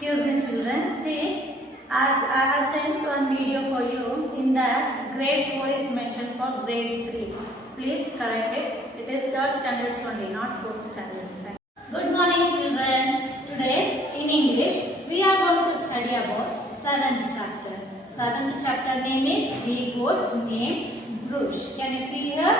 Excuse me children, see, as I have sent one video for you, in that grade 4 is mentioned for grade 3. Please correct it. It is 3rd standards only, not 4th standard. Good morning children. Today in English, we are going to study about 7th chapter. 7th chapter name is The Goat's Name Bruce. Can you see here?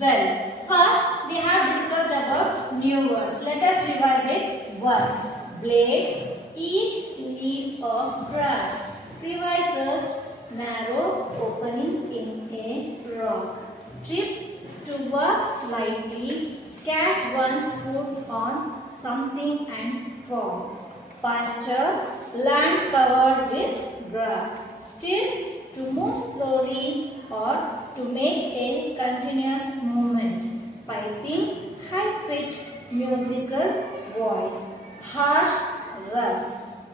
Well, first we have discussed about new words. Let us revise it. Words. Blades, each leaf of grass. Crevices, narrow opening in a rock. Trip, to walk lightly. Catch one's foot on something and fall. Pasture, land covered with grass. Still, to move slowly or to make a continuous movement. Piping, high-pitched musical voice. Harsh, rough.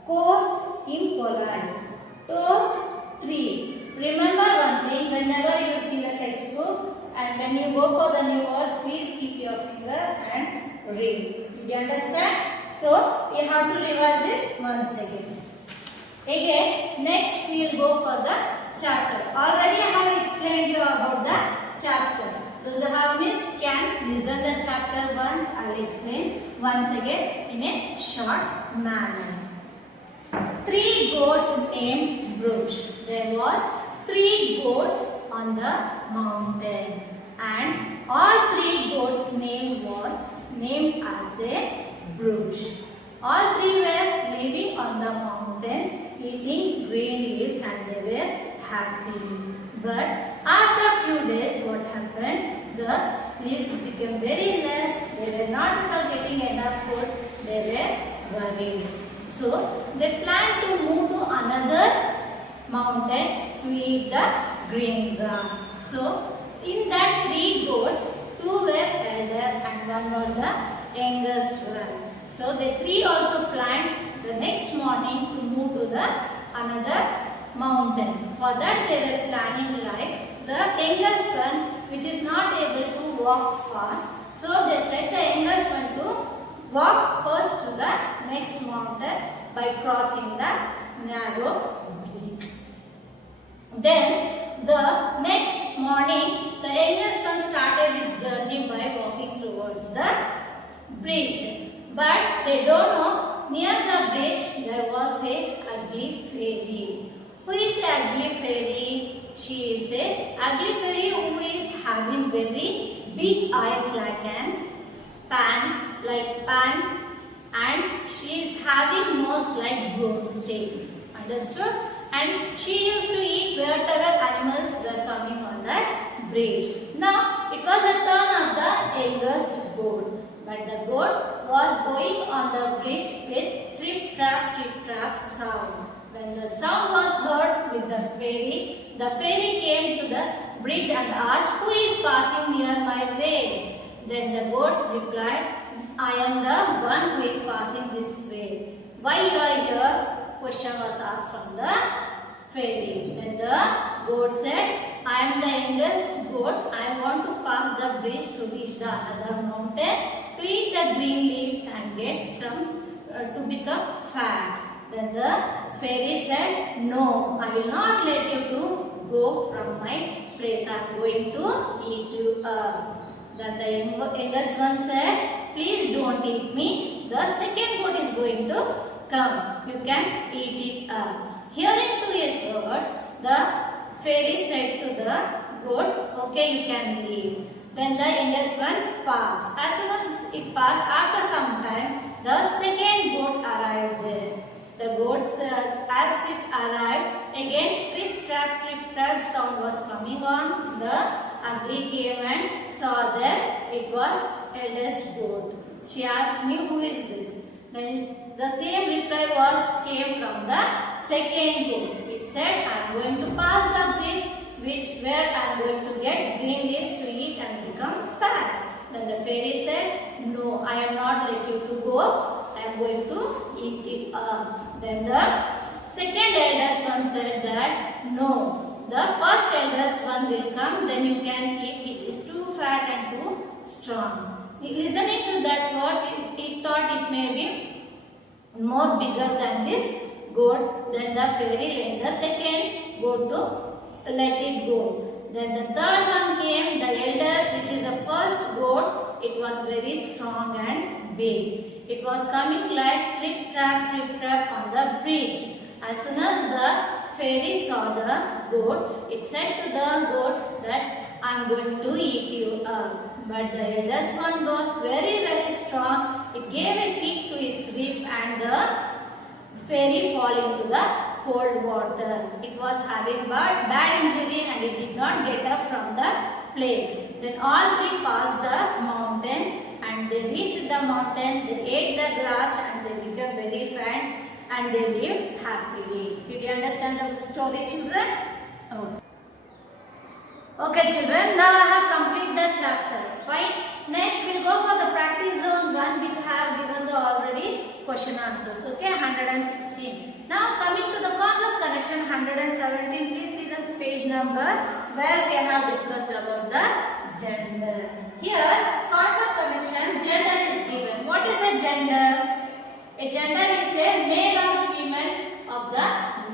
Coarse, impolite. Toast, 3. Remember one thing, whenever you see the textbook and when you go for the new words, please keep your finger and read. Did you understand? So, you have to revise this once again. Again, next we will go for the chapter. Already I have explained you about the chapter. Those who have missed can listen the chapter once. I will explain once again in a short manner. 3 goats named Bruce. There was 3 goats on the mountain, and all 3 goats' name was named as a Bruce. All 3 were living on the mountain, eating green leaves, and they were happy. But after few days, what happened? The leaves became very less. They were not getting enough food. They were worried. So they planned to move to another mountain to eat the green grass. So in that 3 goats, 2 were elder and 1 was the youngest one. So the 3 also planned the next morning to move to the another mountain. For that they were planning like the youngest one, which is not able to walk fast. So they said the youngest one to walk first to the next mountain by crossing the narrow bridge. Then the next morning the youngest one started his journey by walking towards the bridge. But they don't know, near the bridge there was a ugly fairy. Who is a ugly fairy? She is a ugly fairy who is having very big eyes like an pan, and she is having nose like goat's tail. Understood? And she used to eat whatever animals were coming on that bridge. Now it was a turn of the youngest goat. But the goat was going on the bridge with trip-trap sound. When the sound was heard with the fairy came to the bridge and asked, "Who is passing near my way?" Then the goat replied, "I am the one who is passing this way." "Why you are here?" question was asked from the fairy. Then the goat said, "I am the youngest goat. I want to pass the bridge to reach the another mountain, to eat the green leaves and get some to become fat." Then the fairy said, "No, I will not let you to go from my place. I am going to eat you up." Then the youngest one said, "Please don't eat me. The second goat is going to come. You can eat it up." Hearing to his words, the fairy said to the goat, "Okay, you can leave." Then the youngest one passed. As soon as it passed, after some time, the second goat arrived there. The goats, as it arrived, again trip-trap sound was coming on. The ugly came and saw that it was eldest goat. She asked me, "Who is this?" Then the same reply came from the second goat. It said, "I am going to pass the bridge where I am going to get green leaves to eat and become fat." Then the fairy said, "No, I am not let you to go. I am going to eat it up." Then the second eldest one said that, "No, the first eldest one will come, then you can eat. It is too fat and too strong." Listening to that words, he thought it may be more bigger than this goat. Then the fairy let the second goat to let it go. Then the third one came, the eldest, which is the first goat. It was very strong and big. It was coming like trip trap on the bridge. As soon as the fairy saw the goat, it said to the goat that I am going to eat you up. But the eldest one was very strong. It gave a kick to its rib and the fairy fall into the cold water. It was having bad injury and it did not get up from the place. Then all three passed the mountain and they reached the mountain. They ate the grass and they became very fat and they lived happily. Did you understand the story, children? Oh. Okay, children. Now I have completed the chapter. Fine. Next, we'll go for the practice zone 1, which I have given the already question answers. Okay, 116. Now coming to the concept connection 117. Please see this page number where we have discussed about the gender. Here, concept connection, gender is given. What is a gender? A gender is a male or female of the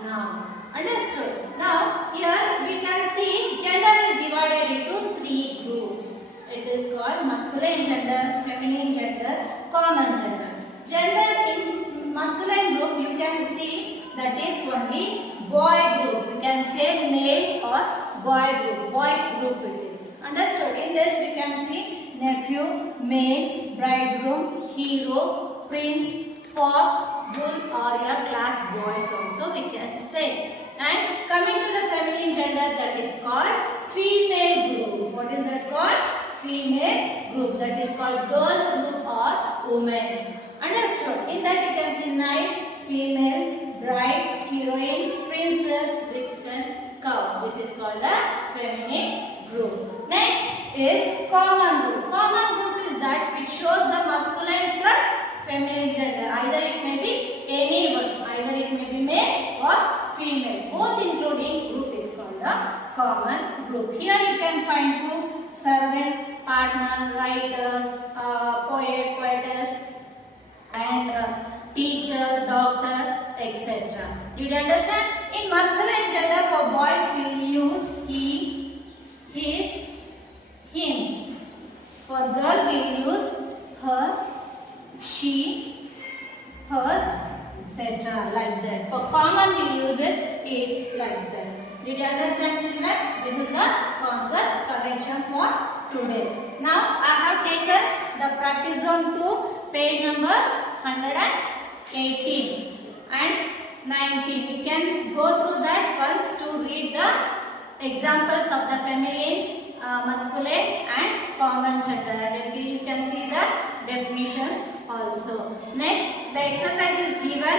noun. Understood? Now, here we can see gender is divided into 3 groups. It is called masculine gender, feminine gender, common gender. Gender in masculine group you can see that is only boy group. You can say male or boy group, boys group it is. Understood? In this you can see nephew, male, bridegroom, hero, prince, fox, bull or your class boys also we can say. And coming to the feminine gender, that is called female group. What is that called? Female group. That is called girls group or women. Understood? In that you can see nice, female, bride, heroine, princess, vixen, cow. This is called the feminine group. Next is common group. Common group is that which shows the masculine plus feminine gender. Either it may be anyone. Either it may be male or female. Both including group is called the common group. Here you can find cook, servant, partner, writer, poet, poetess, and teacher, doctor, etc. Did you understand? In masculine gender for boys we will use he, his, him. For girl we will use her, she, hers, etc. like that. For common we will use it like that. Did you understand, children? This is the concept connection for today. Now I have taken the practice zone 2, page number 118 and 19. You can go through that once to read the examples of the feminine, masculine and common gender. And then you can see the definitions also. Next, the exercise is given.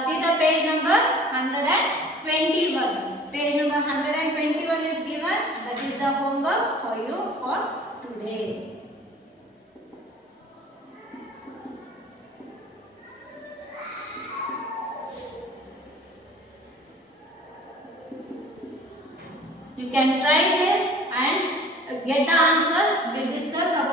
See the page number 121. Page number 121 is given. That is the homework for you for today. You can try this and get the answers. We'll discuss about